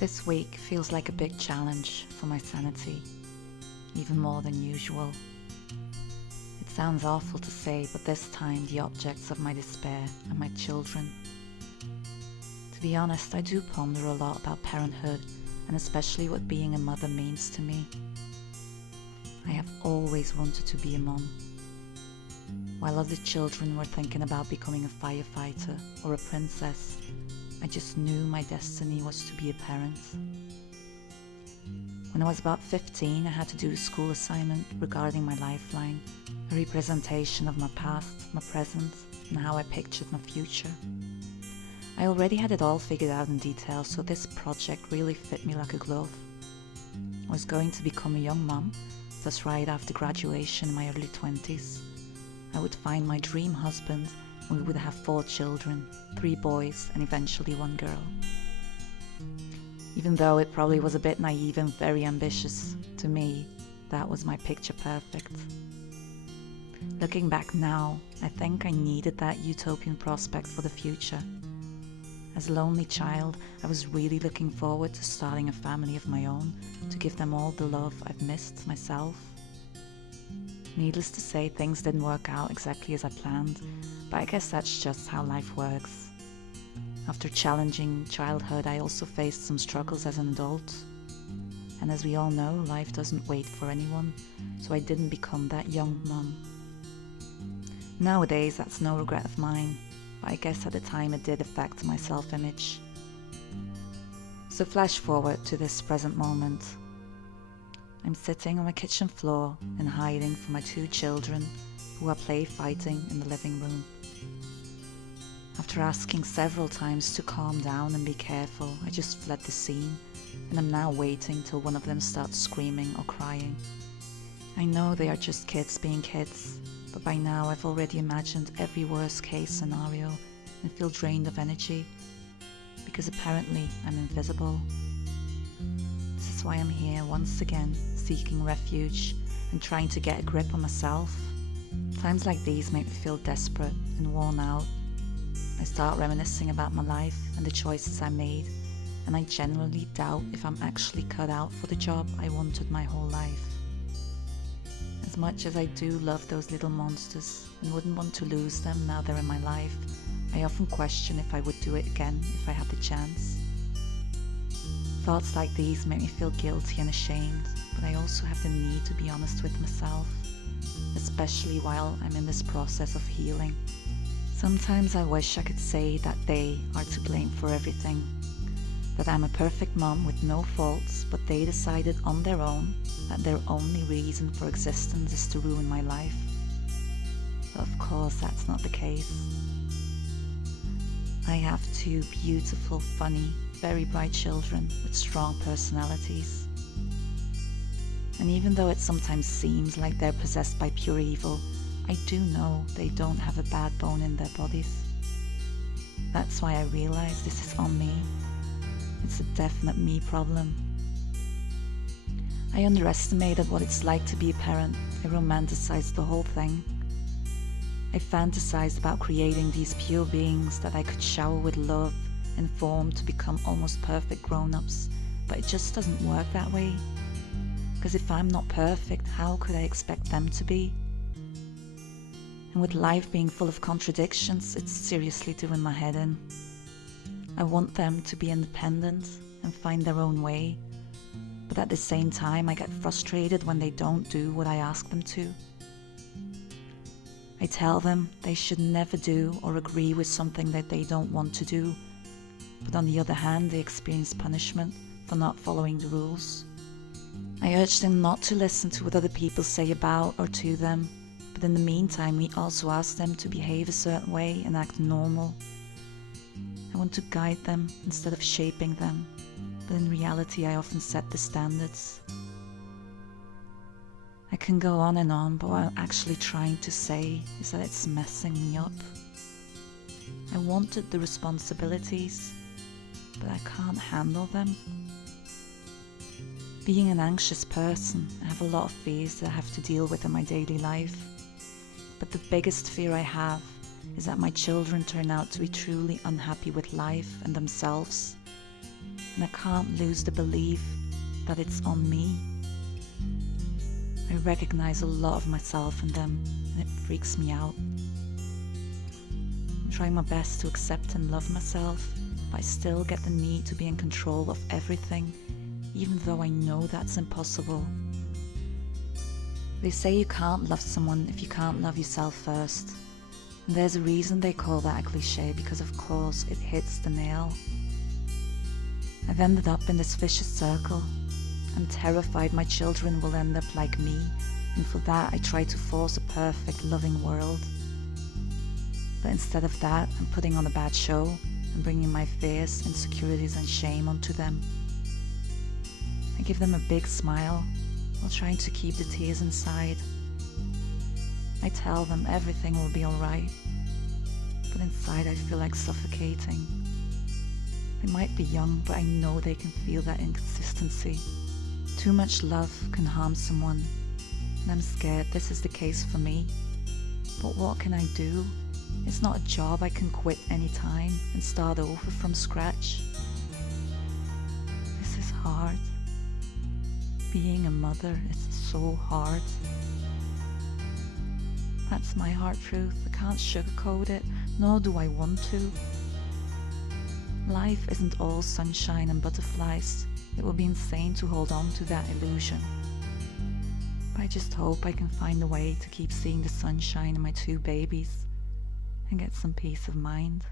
This week feels like a big challenge for my sanity, even more than usual. It sounds awful to say, but this time the objects of my despair are my children. To be honest, I do ponder a lot about parenthood and especially what being a mother means to me. I have always wanted to be a mom. While other children were thinking about becoming a firefighter or a princess, I just knew my destiny was to be a parent. When I was about 15, I had to do a school assignment regarding my lifeline, a representation of my past, my present, and how I pictured my future. I already had it all figured out in detail, so this project really fit me like a glove. I was going to become a young mom, thus right after graduation in my early 20s. I would find my dream husband and we would have 4 children, 3 boys and eventually 1 girl. Even though it probably was a bit naive and very ambitious, to me, that was my picture perfect. Looking back now, I think I needed that utopian prospect for the future. As a lonely child, I was really looking forward to starting a family of my own, to give them all the love I've missed myself. Needless to say, things didn't work out exactly as I planned, but I guess that's just how life works. After challenging childhood, I also faced some struggles as an adult. And as we all know, life doesn't wait for anyone, so I didn't become that young mum. Nowadays, that's no regret of mine, but I guess at the time it did affect my self-image. So flash forward to this present moment. I'm sitting on my kitchen floor and hiding from my 2 children who are play fighting in the living room. After asking several times to calm down and be careful, I just fled the scene and I'm now waiting till one of them starts screaming or crying. I know they are just kids being kids, but by now I've already imagined every worst case scenario and feel drained of energy because apparently I'm invisible. This is why I'm here once again, seeking refuge and trying to get a grip on myself. Times like these make me feel desperate and worn out. I start reminiscing about my life and the choices I made, and I genuinely doubt if I'm actually cut out for the job I wanted my whole life. As much as I do love those little monsters and wouldn't want to lose them now they're in my life, I often question if I would do it again if I had the chance. Thoughts like these make me feel guilty and ashamed, but I also have the need to be honest with myself, especially while I'm in this process of healing. Sometimes I wish I could say that they are to blame for everything, that I'm a perfect mom with no faults, but they decided on their own that their only reason for existence is to ruin my life. But of course that's not the case. I have 2 beautiful, funny, very bright children with strong personalities. And even though it sometimes seems like they're possessed by pure evil, I do know they don't have a bad bone in their bodies. That's why I realize this is on me. It's a definite me problem. I underestimated what it's like to be a parent. I romanticized the whole thing. I fantasized about creating these pure beings that I could shower with love and form to become almost perfect grown-ups, but it just doesn't work that way. Because if I'm not perfect, how could I expect them to be? And with life being full of contradictions, it's seriously doing my head in. I want them to be independent and find their own way, but at the same time I get frustrated when they don't do what I ask them to. I tell them they should never do or agree with something that they don't want to do, but on the other hand they experience punishment for not following the rules. I urge them not to listen to what other people say about or to them, but in the meantime we also ask them to behave a certain way and act normal. I want to guide them instead of shaping them, but in reality I often set the standards. I can go on and on, but what I'm actually trying to say is that it's messing me up. I wanted the responsibilities, but I can't handle them. Being an anxious person, I have a lot of fears that I have to deal with in my daily life. But the biggest fear I have is that my children turn out to be truly unhappy with life and themselves. and I can't lose the belief that it's on me. I recognize a lot of myself in them, and it freaks me out. I'm trying my best to accept and love myself, but I still get the need to be in control of everything, even though I know that's impossible. They say you can't love someone if you can't love yourself first. And there's a reason they call that a cliche, because of course it hits the nail. I've ended up in this vicious circle. I'm terrified my children will end up like me, and for that I try to force a perfect, loving world. But instead of that, I'm putting on a bad show and bringing my fears, insecurities and shame onto them. I give them a big smile while trying to keep the tears inside. I tell them everything will be alright, but inside I feel like suffocating. They might be young, but I know they can feel that inconsistency. Too much love can harm someone, and I'm scared this is the case for me. But what can I do? It's not a job I can quit anytime and start over from scratch. This is hard. Being a mother is so hard. That's my hard truth. I can't sugarcoat it, nor do I want to. Life isn't all sunshine and butterflies. It will be insane to hold on to that illusion. But I just hope I can find a way to keep seeing the sunshine in my 2 babies and get some peace of mind.